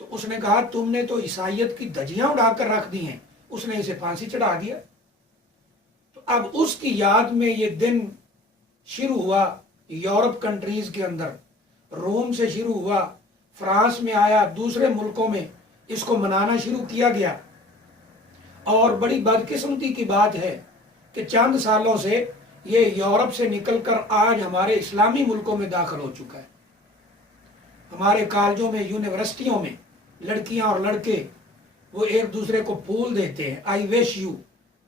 تو اس نے کہا تم نے تو عیسائیت کی دھجیاں اڑا کر رکھ دی ہیں، اس نے اسے پھانسی چڑھا دیا۔ تو اب اس کی یاد میں یہ دن شروع ہوا یورپ کنٹریز کے اندر، روم سے شروع ہوا، فرانس میں آیا، دوسرے ملکوں میں اس کو منانا شروع کیا گیا۔ اور بڑی بدقسمتی کی بات ہے کہ چند سالوں سے یہ یورپ سے نکل کر آج ہمارے اسلامی ملکوں میں داخل ہو چکا ہے۔ ہمارے کالجوں میں، یونیورسٹیوں میں لڑکیاں اور لڑکے وہ ایک دوسرے کو پھول دیتے ہیں، آئی wish you,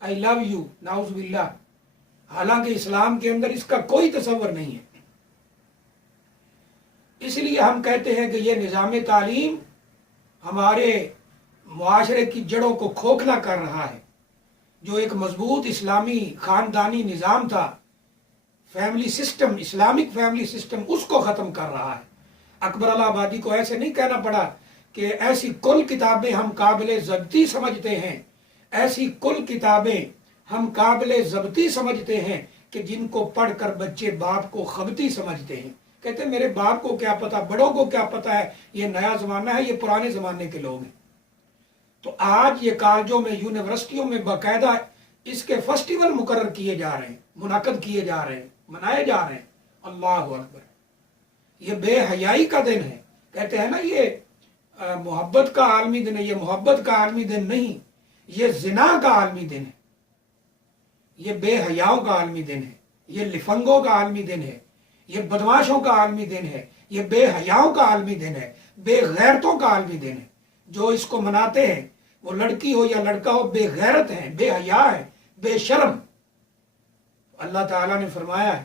I love you, نعوذ باللہ، حالانکہ اسلام کے اندر اس کا کوئی تصور نہیں ہے۔ اس لیے ہم کہتے ہیں کہ یہ نظام تعلیم ہمارے معاشرے کی جڑوں کو کھوکھلا کر رہا ہے۔ جو ایک مضبوط اسلامی خاندانی نظام تھا، family system, Islamic family system, اس کو ختم کر رہا ہے۔ اکبر اللہ آبادی کو ایسے نہیں کہنا پڑا کہ ایسی کل کتابیں ہم قابل ضبطی سمجھتے ہیں، ایسی کل کتابیں ہم قابل ضبطی سمجھتے ہیں کہ جن کو پڑھ کر بچے باپ کو خبتی سمجھتے ہیں، کہتے ہیں میرے باپ کو کیا پتا، بڑوں کو کیا پتا ہے، یہ نیا زمانہ ہے، یہ پرانے زمانے کے لوگ ہیں۔ تو آج یہ کالجوں میں، یونیورسٹیوں میں باقاعدہ اس کے فیسٹیول مقرر کیے جا رہے ہیں، منعقد کیے جا رہے ہیں، منائے جا رہے ہیں۔ اللہ اکبر! یہ بے حیائی کا دن ہے۔ کہتے ہیں نا یہ محبت کا عالمی دن ہے، یہ محبت کا عالمی دن نہیں، یہ زنا کا عالمی دن ہے، یہ بے حیاؤں کا عالمی دن ہے، یہ لفنگوں کا عالمی دن ہے، یہ بدماشوں کا عالمی دن ہے، یہ بے حیاؤں کا عالمی دن ہے، بے غیرتوں کا عالمی دن ہے۔ جو اس کو مناتے ہیں وہ لڑکی ہو یا لڑکا ہو بے غیرت ہیں، بے حیا ہیں، بے شرم۔ اللہ تعالیٰ نے فرمایا ہے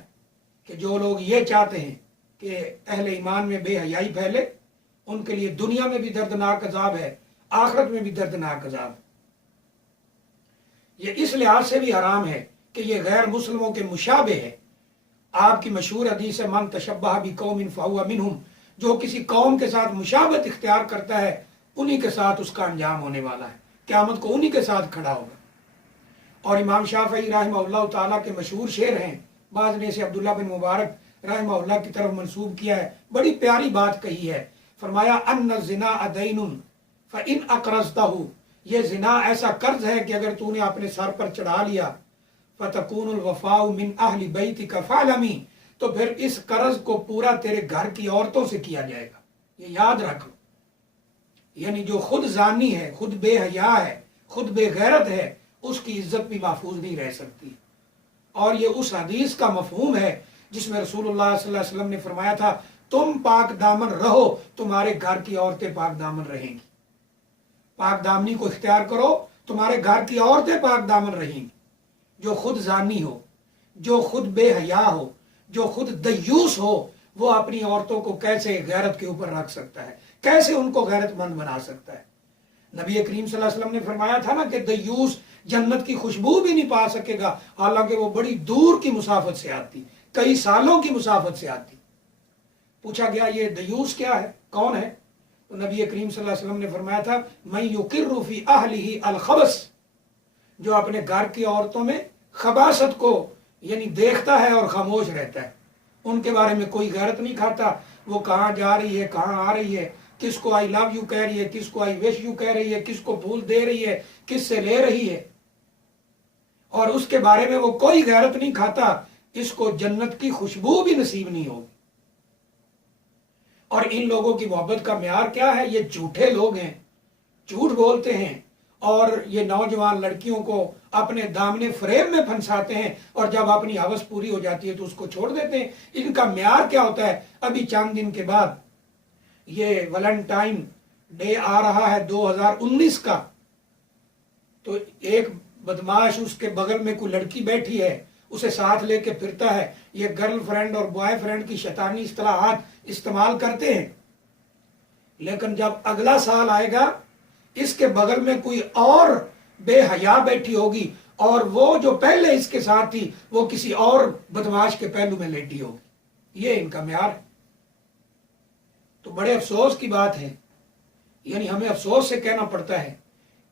کہ جو لوگ یہ چاہتے ہیں کہ اہل ایمان میں بے حیائی پھیلے، ان کے لیے دنیا میں بھی دردناک عذاب ہے، آخرت میں بھی دردناک عذاب ہے۔ یہ اس لحاظ سے بھی حرام ہے کہ یہ غیر مسلموں کے مشابہ ہے۔ آپ کی مشہور حدیث ہے من تشبہ بقوم فہو منہم، جو کسی قوم کے ساتھ مشابہت اختیار کرتا ہے انہی کے ساتھ اس کا انجام ہونے والا ہے، قیامت کو انہی کے ساتھ کھڑا ہوگا۔ اور امام شافعی رحمہ اللہ تعالیٰ کے مشہور شعر ہیں، بعض نے اسے عبداللہ بن مبارک رحمہ اللہ کی طرف منسوب کیا ہے، بڑی پیاری بات کہی ہے۔ فرمایا ان الزنا دین فان اقرضتہ، یہ زنا ایسا قرض ہے کہ اگر تو نے اپنے سر پر چڑھا لیا، فتکون الوفاء من اہل بیتک فاعلمی، تو پھر اس قرض کو پورا تیرے گھر کی عورتوں سے کیا جائے گا۔ یہ یاد رکھ لو، یعنی جو خود زانی ہے، خود بے حیا ہے، خود بے غیرت ہے، اس کی عزت بھی محفوظ نہیں رہ سکتی۔ اور یہ اس حدیث کا مفہوم ہے جس میں رسول اللہ صلی اللہ علیہ وسلم نے فرمایا تھا تم پاک دامن رہو، تمہارے گھر کی عورتیں پاک دامن رہیں گی۔ پاک دامنی کو اختیار کرو، تمہارے گھر کی عورتیں پاک دامن رہیں گی۔ جو خود زانی ہو، جو خود بے حیا ہو، جو خود دیوس ہو، وہ اپنی عورتوں کو کیسے غیرت کے اوپر رکھ سکتا ہے، کیسے ان کو غیرت مند بنا سکتا ہے؟ نبی کریم صلی اللہ علیہ وسلم نے فرمایا تھا نا کہ دیوس جنت کی خوشبو بھی نہیں پا سکے گا، حالانکہ وہ بڑی دور کی مسافت سے آتی، کئی سالوں کی مسافت سے آتی۔ پوچھا گیا یہ دیوس کیا ہے، کون ہے؟ تو نبی کریم صلی اللہ علیہ وسلم نے فرمایا تھا من یقر فی اہلہ الخبث، جو اپنے گھر کی عورتوں میں خباثت کو یعنی دیکھتا ہے اور خاموش رہتا ہے، ان کے بارے میں کوئی غیرت نہیں کھاتا، وہ کہاں جا رہی ہے، کہاں آ رہی ہے، کس کو آئی لو یو کہہ رہی ہے، کس کو آئی وش یو کہہ رہی ہے، کس کو پھول دے رہی ہے، کس سے لے رہی ہے، اور اس کے بارے میں وہ کوئی غیرت نہیں کھاتا، اس کو جنت کی خوشبو بھی نصیب نہیں ہوگی۔ اور ان لوگوں کی محبت کا معیار کیا ہے؟ یہ جھوٹے لوگ ہیں، جھوٹ بولتے ہیں، اور یہ نوجوان لڑکیوں کو اپنے دامن فریب میں پھنساتے ہیں، اور جب اپنی ہوس پوری ہو جاتی ہے تو اس کو چھوڑ دیتے ہیں۔ ان کا معیار کیا ہوتا ہے؟ ابھی چند دن کے بعد یہ ویلنٹائن ڈے آ رہا ہے 2019 کا، تو ایک بدماش اس کے بغل میں کوئی لڑکی بیٹھی ہے، اسے ساتھ لے کے پھرتا ہے، یہ گرل فرینڈ اور بوائے فرینڈ کی شیطانی اصطلاحات استعمال کرتے ہیں، لیکن جب اگلا سال آئے گا اس کے بغل میں کوئی اور بے حیا بیٹھی ہوگی، اور وہ جو پہلے اس کے ساتھ تھی وہ کسی اور بدماش کے پہلو میں لیٹی ہوگی۔ یہ ان کا معیار ہے۔ تو بڑے افسوس کی بات ہے، یعنی ہمیں افسوس سے کہنا پڑتا ہے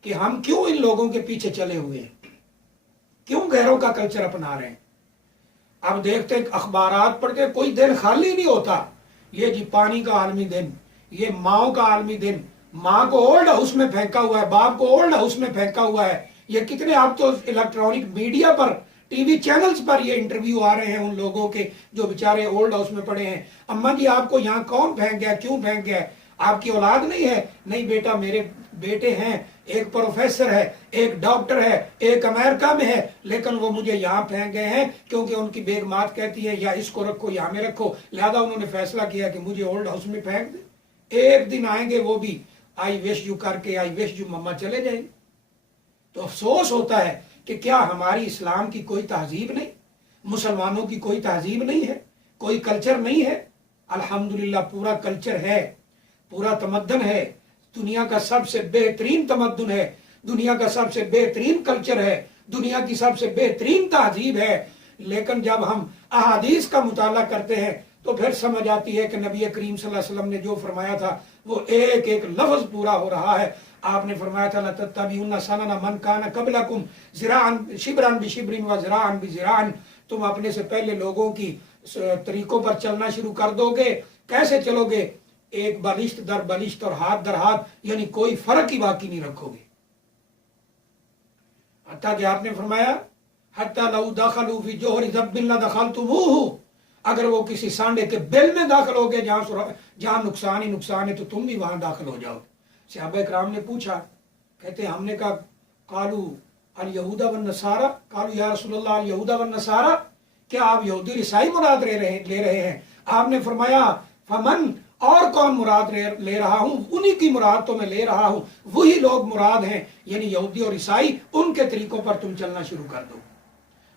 کہ ہم کیوں ان لوگوں کے پیچھے چلے ہوئے ہیں، کیوں غیروں کا کلچر اپنا رہے ہیں۔ اب دیکھتے اخبارات پڑھتے کوئی دن خالی نہیں ہوتا، یہ جی پانی کا عالمی دن، یہ ماؤں کا عالمی دن، ماں کو اولڈ ہاؤس میں پھینکا ہوا ہے، باپ کو اولڈ ہاؤس میں پھینکا ہوا ہے۔ یہ کتنے آپ تو الیکٹرانک میڈیا پر، ٹی وی چینلز پر یہ انٹرویو آ رہے ہیں ان لوگوں کے جو بیچارے اولڈ ہاؤس میں پڑے ہیں۔ اماں جی آپ کو یہاں کون پھینک گیا، کیوں پھینک گیا؟ آپ کی اولاد نہیں ہے؟ نہیں بیٹا، میرے بیٹے ہیں، ایک پروفیسر ہے، ایک ڈاکٹر ہے، ایک امریکہ میں ہے، لیکن وہ مجھے یہاں پھینک گئے ہیں کیونکہ ان کی بیگ مات کہتی ہے یا اس کو رکھو یا ہمیں رکھو، لہذا انہوں نے فیصلہ کیا کہ مجھے اولڈ ہاؤس میں پھینک دے۔ ایک دن آئیں گے وہ بھی آئی وش یو کر کے، آئی وش یو مما چلے جائیں۔ تو افسوس ہوتا ہے کہ کیا ہماری اسلام کی کوئی تہذیب نہیں، مسلمانوں کی کوئی تہذیب نہیں ہے، کوئی کلچر نہیں ہے؟ الحمدللہ پورا کلچر ہے، پورا تمدن ہے، دنیا کا سب سے بہترین تمدن ہے، دنیا کا سب سے بہترین کلچر ہے، دنیا کی سب سے بہترین تہذیب ہے۔ لیکن جب ہم احادیث کا مطالعہ کرتے ہیں تو پھر سمجھ آتی ہے کہ نبی کریم صلی اللہ علیہ وسلم نے جو فرمایا تھا وہ ایک ایک لفظ پورا ہو رہا ہے۔ آپ نے فرمایا تھا لَتَتَّبِعُنَّ سَنَنَ مَنْ كَانَ قَبْلَكُمْ ذِرَاعًا شِبْرًا بِشِبْرٍ وَذِرَاعًا بِذِرَاعٍ۔ تم اپنے سے پہلے لوگوں کی طریقوں پر چلنا شروع کر دو گے۔ کیسے چلو گے؟ ایک بالشت در بالشت اور ہاتھ در ہاتھ، یعنی کوئی فرق ہی باقی نہیں رکھو گے۔ حتیٰ کہ آپ نے فرمایا حتیٰ لَوْ دَخَلُوا فِي جُحْرِ ذَبٍّ لَدَخَلْتُمُوهُ، اگر وہ کسی سانڈے کے بل میں داخل ہو گئے جہاں نقصان ہی نقصان ہے تو تم بھی وہاں داخل ہو جاؤ۔ صحابہ کرام نے پوچھا، کہتے ہیں ہم نے کہا قالوا الیہود والنصارى، قالوا یا رسول اللہ الیہود والنصارى، کیا آپ یہودی عیسائی مراد لے رہے ہیں؟ آپ نے فرمایا فمن، اور کون مراد لے رہا ہوں؟ انہی کی مراد تو میں لے رہا ہوں، وہی لوگ مراد ہیں، یعنی یہودی اور عیسائی، ان کے طریقوں پر تم چلنا شروع کر دو۔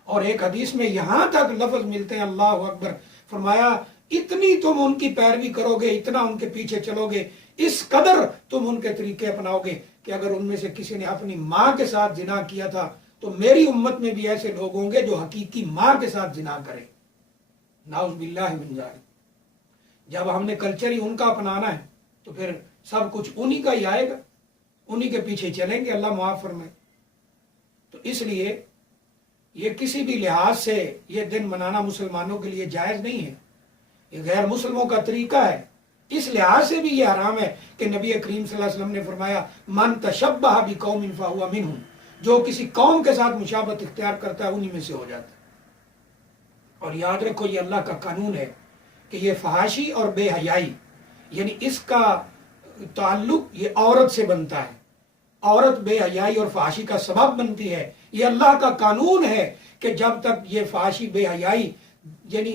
اور ایک حدیث میں یہاں تک لفظ ملتے ہیں اللہ اکبر، فرمایا اتنی تم ان کی پیروی کرو گے، اتنا ان کے پیچھے چلو گے، اس قدر تم ان کے طریقے اپناؤ گے کہ اگر ان میں سے کسی نے اپنی ماں کے ساتھ زنا کیا تھا تو میری امت میں بھی ایسے لوگ ہوں گے جو حقیقی ماں کے ساتھ زنا کریں۔ نعوذ باللہ من ذالک۔ جب ہم نے کلچر ہی ان کا اپنانا ہے تو پھر سب کچھ انہی کا ہی آئے گا، انہی کے پیچھے چلیں گے، اللہ معاف فرمائے۔ تو اس لیے یہ کسی بھی لحاظ سے یہ دن منانا مسلمانوں کے لیے جائز نہیں ہے، یہ غیر مسلموں کا طریقہ ہے۔ اس لحاظ سے بھی یہ حرام ہے کہ نبی کریم صلی اللہ علیہ وسلم نے فرمایا من تشبہ بقوم فہو منہم، جو کسی قوم کے ساتھ مشابہت اختیار کرتا ہے انہی میں سے ہو جاتا ہے۔ اور یاد رکھو یہ اللہ کا قانون ہے کہ یہ فحاشی اور بے حیائی، یعنی اس کا تعلق یہ عورت سے بنتا ہے، عورت بے حیائی اور فحاشی کا سبب بنتی ہے۔ یہ اللہ کا قانون ہے کہ جب تک یہ فحاشی بے حیائی یعنی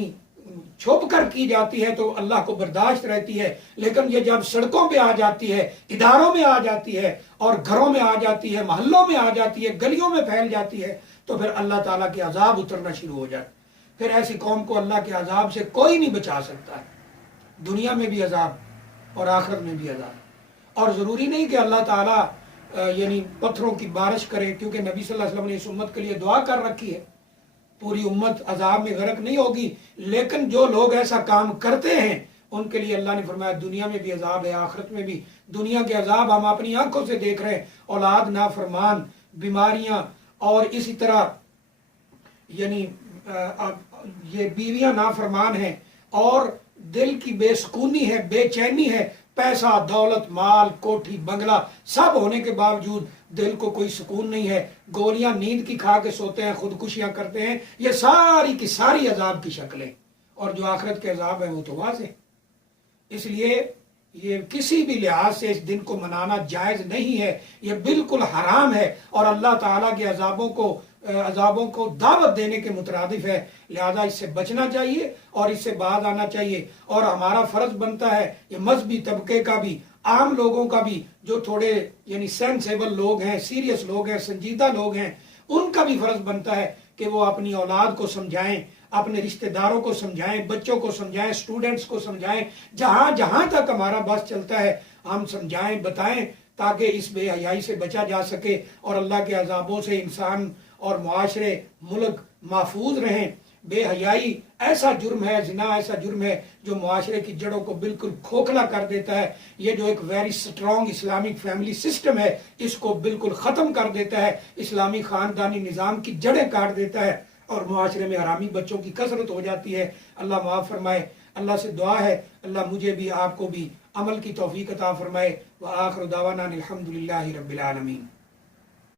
چھپ کر کی جاتی ہے تو اللہ کو برداشت رہتی ہے، لیکن یہ جب سڑکوں پہ آ جاتی ہے، اداروں میں آ جاتی ہے، اور گھروں میں آ جاتی ہے، محلوں میں آ جاتی ہے، گلیوں میں پھیل جاتی ہے، تو پھر اللہ تعالیٰ کے عذاب اترنا شروع ہو جاتا ہے۔ پھر ایسی قوم کو اللہ کے عذاب سے کوئی نہیں بچا سکتا ہے، دنیا میں بھی عذاب اور آخرت میں بھی عذاب۔ اور ضروری نہیں کہ اللہ تعالیٰ یعنی پتھروں کی بارش کرے، کیونکہ نبی صلی اللہ علیہ وسلم نے اس امت کے لیے دعا کر رکھی ہے، پوری امت عذاب میں غرق نہیں ہوگی، لیکن جو لوگ ایسا کام کرتے ہیں ان کے لیے اللہ نے فرمایا دنیا میں بھی عذاب ہے، آخرت میں بھی۔ دنیا کے عذاب ہم اپنی آنکھوں سے دیکھ رہے ہیں، اولاد نافرمان، بیماریاں، اور اسی طرح یعنی یہ بیویاں نافرمان ہیں، اور دل کی بے سکونی ہے، بے چینی ہے، پیسہ دولت مال کوٹھی بنگلہ سب ہونے کے باوجود دل کو کوئی سکون نہیں ہے، گولیاں نیند کی کھا کے سوتے ہیں، خودکشیاں کرتے ہیں، یہ ساری کی ساری عذاب کی شکلیں، اور جو آخرت کے عذاب ہیں وہ تو واضح۔ اس لیے یہ کسی بھی لحاظ سے اس دن کو منانا جائز نہیں ہے، یہ بالکل حرام ہے، اور اللہ تعالیٰ کے عذابوں کو دعوت دینے کے مترادف ہے، لہذا اس سے بچنا چاہیے اور اس سے باز آنا چاہیے۔ اور ہمارا فرض بنتا ہے یہ مذہبی طبقے کا بھی، عام لوگوں کا بھی، جو تھوڑے یعنی سینسیبل لوگ ہیں، سیریس لوگ ہیں، سنجیدہ لوگ ہیں، ان کا بھی فرض بنتا ہے کہ وہ اپنی اولاد کو سمجھائیں، اپنے رشتہ داروں کو سمجھائیں، بچوں کو سمجھائیں، اسٹوڈنٹس کو سمجھائیں، جہاں تک ہمارا بس چلتا ہے ہم سمجھائیں، بتائیں، تاکہ اس بے حیائی سے بچا جا سکے اور اللہ کے عذابوں سے انسان اور معاشرے ملک محفوظ رہیں۔ بے حیائی ایسا جرم ہے، زنا ایسا جرم ہے جو معاشرے کی جڑوں کو بالکل کھوکھلا کر دیتا ہے۔ یہ جو ایک very strong Islamic family system ہے اس کو بالکل ختم کر دیتا ہے، اسلامی خاندانی نظام کی جڑیں کاٹ دیتا ہے، اور معاشرے میں حرامی بچوں کی کثرت ہو جاتی ہے۔ اللہ معاف فرمائے۔ اللہ سے دعا ہے اللہ مجھے بھی آپ کو بھی عمل کی توفیق عطا فرمائے۔ وآخر دعوانا الحمدللہ رب العالمین۔